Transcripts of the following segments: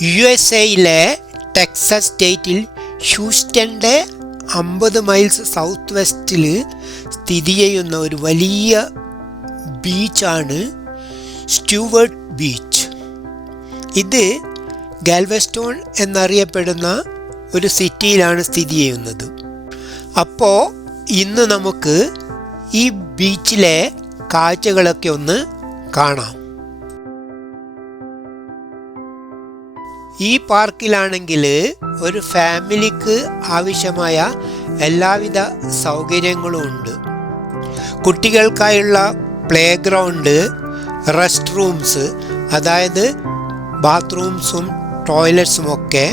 USA Texas സ്റ്റേറ്റിൽ ഹ്യൂസ്റ്റൻ്റെ 50 miles south വെസ്റ്റിൽ സ്ഥിതി ചെയ്യുന്ന ഒരു വലിയ ബീച്ചാണ് സ്റ്റുവർട്ട് ബീച്ച്. ഇത് ഗാൽവെസ്റ്റോൺ എന്നറിയപ്പെടുന്ന ഒരു സിറ്റിയിലാണ് സ്ഥിതി ചെയ്യുന്നത്. അപ്പോൾ ഇന്ന് നമുക്ക് ഈ ബീച്ചിലെ കാഴ്ചകളൊക്കെ ഒന്ന് കാണാം. ഈ പാർക്കിലാണെങ്കിൽ ഒരു ഫാമിലിക്ക് ആവശ്യമായ എല്ലാവിധ സൗകര്യങ്ങളും ഉണ്ട്. കുട്ടികൾക്കായുള്ള പ്ലേ ഗ്രൗണ്ട്, റെസ്റ്റ് റൂംസ്, അതായത് ബാത്റൂംസും ടോയ്ലറ്റ്സുമൊക്കെ,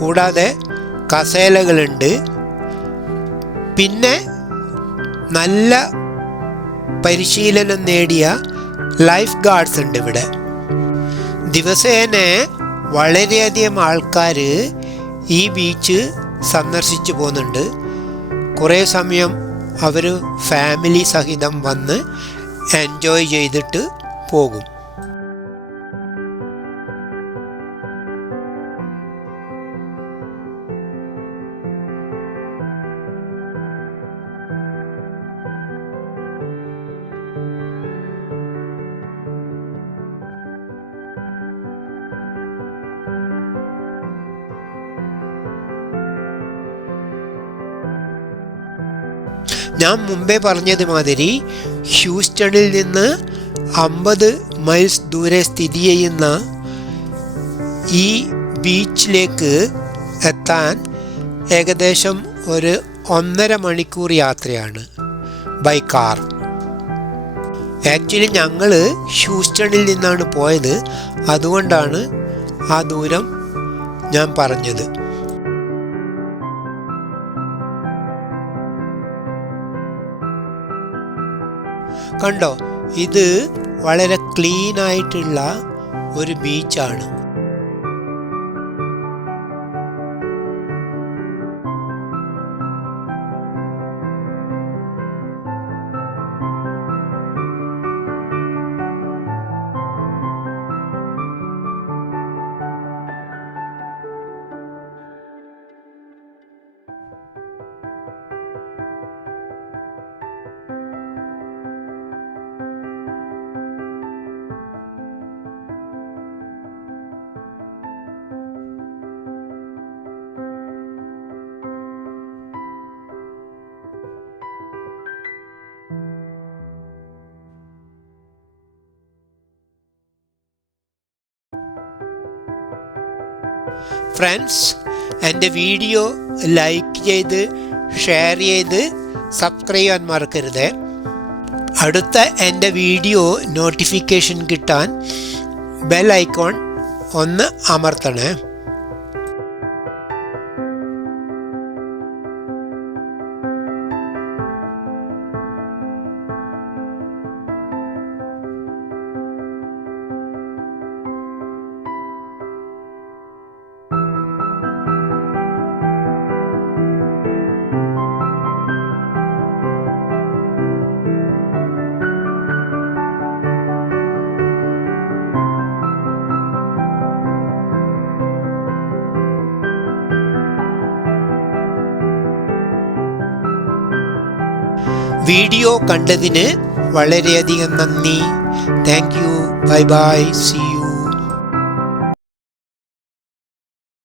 കൂടാതെ കസേലകളുണ്ട്. പിന്നെ നല്ല പരിശീലനം നേടിയ ലൈഫ് ഗാർഡ്സ് ഉണ്ട് ഇവിടെ. ദിവസേന വളരെയധികം ആൾക്കാർ ഈ ബീച്ച് സന്ദർശിച്ചു പോകുന്നുണ്ട്. കുറേ സമയം അവർ ഫാമിലി സഹിതം വന്ന് എൻജോയ് ചെയ്തിട്ട് പോകും. ഞാൻ മുമ്പേ പറഞ്ഞതുമാതിരി ഹ്യൂസ്റ്റണിൽ നിന്ന് 50 മൈൽസ് ദൂരെ സ്ഥിതി ചെയ്യുന്ന ഈ ബീച്ചിലേക്ക് എത്താൻ ഏകദേശം ഒരു 1.5 മണിക്കൂർ യാത്രയാണ് ബൈ കാർ. ആക്ച്വലി ഞങ്ങൾ ഹ്യൂസ്റ്റണിൽ നിന്നാണ് പോയത്, അതുകൊണ്ടാണ് ആ ദൂരം ഞാൻ പറഞ്ഞത്. കണ്ടോ, ഇത് വളരെ ക്ലീൻ ആയിട്ടുള്ള ഒരു ബീച്ചാണ്. ഫ്രണ്ട്സ്, എൻ്റെ വീഡിയോ ലൈക്ക് ചെയ്ത് ഷെയർ ചെയ്ത് സബ്സ്ക്രൈബ് ചെയ്യാൻ മറക്കരുത്. അടുത്ത എൻ്റെ വീഡിയോ നോട്ടിഫിക്കേഷൻ കിട്ടാൻ ബെൽ ഐക്കോൺ ഒന്ന് അമർത്തണേ. വീഡിയോ കണ്ടതിന് വളരെയധികം നന്ദി. Thank you. Bye bye. See